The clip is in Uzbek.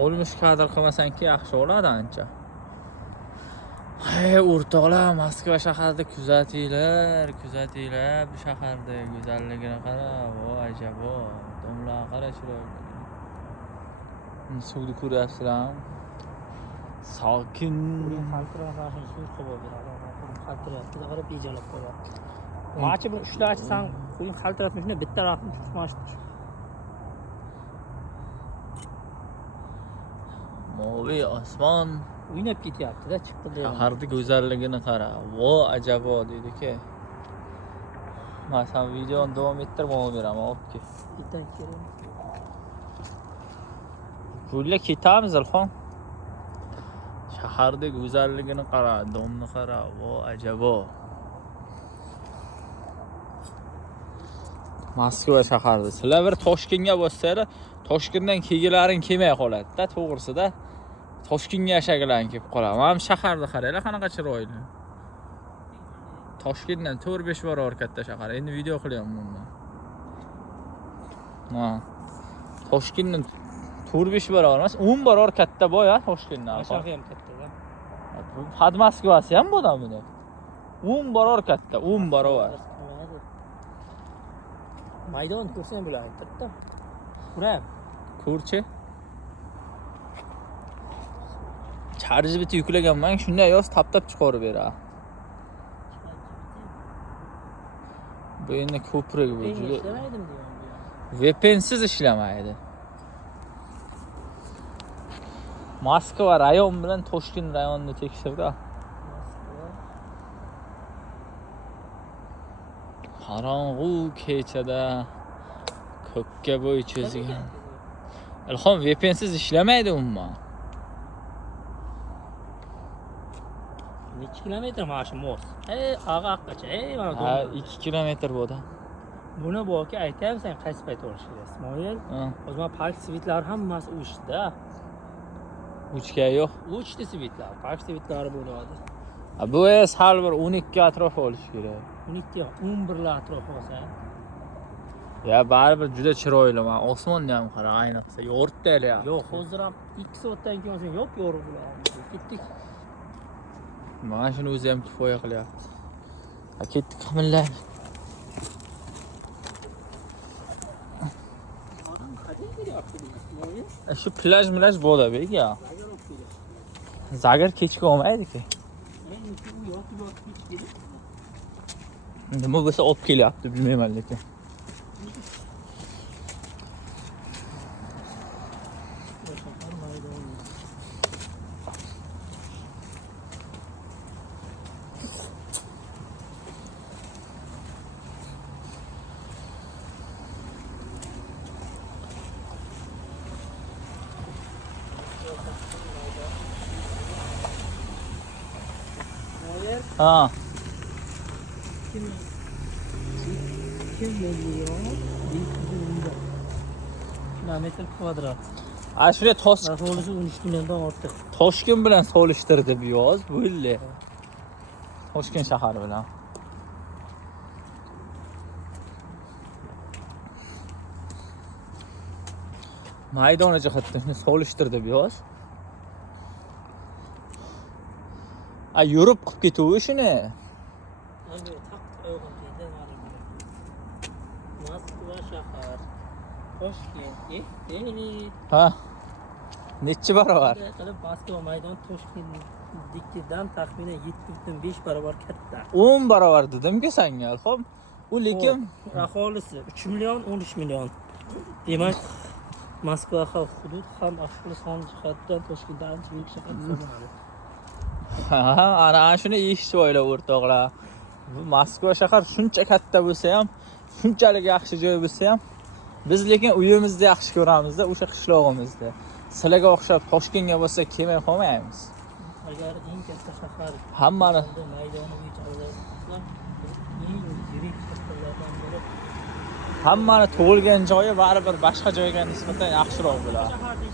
Olmuş kadr qilmasanki yaxshi bo'ladi ancha. Hey o'rtoqlar, Moskva shahrida kuzatinglar. Bu shaharda go'zalligini qara. Voy ajabo. Domlar qara chiroyli. Suvni ko'ryapsizlarmi? Sokin. Qaltirashni suv qilib beradi. Qaltirayapti, qarab bejalab qo'yapti. Machi bir ushlashsan, qo'ying qaltiratma shunda bitta raqam tutmashdi. Moviy osmon O'ynab ketyapti-da, chiqdi deyman. shaharning go'zalligini qara. Voy ajabo deydi-ki. Men ham videoni davom ettirib beraman, opke. Bittadan kerak. Bular ketamiz Ilhom. Shaharning go'zalligini qara, domni qara. Voy ajabo. Moskva shaharida. Sizlar bir Toshkentga bossanglar, Toshkentdan kelgilaring kelmay qoladi-da, to'g'risida. Toshkentga yashagaring kelib qoladi. Mana bu shaharda qaranglar, qanaqa chiroyli. Toshkentdan 4-5 barobar katta shahar. Endi video qilyapman bundan. Ha. Toshkentdan 4-5 barobar emas, 10 barobar katta boya Toshkentdan. Shahar ham katta-da. Bu Had Moskvasi ham bo'dami? 10 barobar katta, 10 barobar. Maydon ko'rsa ham bo'ladi, katta. Ko'ram. Ko'rchi. Charge bitta yuklaganman, shunday yoz tap-tap chiqarib beradi. Bu endi ko'prik bu juda. Ishlamaydim deyman. VPNsiz ishlamaydi. Moskva rayon bilan Toshkent rayonini tekshirdi. Qorong'u kechada ko'kka bo'y cho'zgan. Ilhom VPNsiz ishlamaydi umuman. Necha kilometr mana shu most? Ag'aqacha. Mana Ha, 2 kilometr bo'ldi. Buni borki aytaymi sen qaysi payt olish kerak? Ismoil. O zaman park svitlari hammasi o'chdi-da. Uchga yo'q. O'chdi svitlar. Park svitlari bo'ladi. Bu es hal bir 12 atrof olish kerak. 12 yo'q, 11 lar atrof olsa. Ya baribir juda chiroyli. Men osmonni ham qara, ayniqsa yo'rtdalyapti. Yo'q, hozir ham 2 soatdan keyin olsang yop-yorug' bo'ladi. Ketdik. Mana shuni o'zi ham kifoya qilyapti. Ha, ketdik qimillar. Shu plaj bo'ladi ya. Zagar kechga olmaydi-ki. Nima bo'lsa olib kelyapti, bilmayman lekin. Ha. Kilometr kvadrat. Ashura Aholisi 13 milliondan ortiq. Toshkent bilan solishtirdi bu yoz, bo'ldi. Toshkent shahari bilan. Maydoni jihatdan solishtirdi bu yoz. Yurib qilib ketaver shuni. Moskva shahar. Toshkent. Ha. Necha barobar? Qilib Moskva maydon Toshkentnikidan taxminan 7.5 barobar katta. 10 barobar dedim-ku senga, Ilhom. U lekin aholisi 3 million, 13 million. Demak, Moskva hudud ham aholi soni jihatdan Toshkentdan ancha yirik shahar hisoblanadi. Ana shuni eshitib o'yla o'rtoqlar. Bu Moskva shahar shuncha katta bo'lsa ham, shunchalik yaxshi joy bo'lsa ham, biz lekin uyimizda yaxshi ko'ramiz-da, o'sha qishlog'imizda. Sizlarga o'xshab Toshkentga bo'lsa kelmay qolmaymiz. Agar eng katta shahar hammani maydoni bo'yicha olsam, eng yirik shaharlardan biri. Hammani tug'ilgan joyi baribir boshqa joyga nisbatan yaxshiroq bo'ladi. Shaharda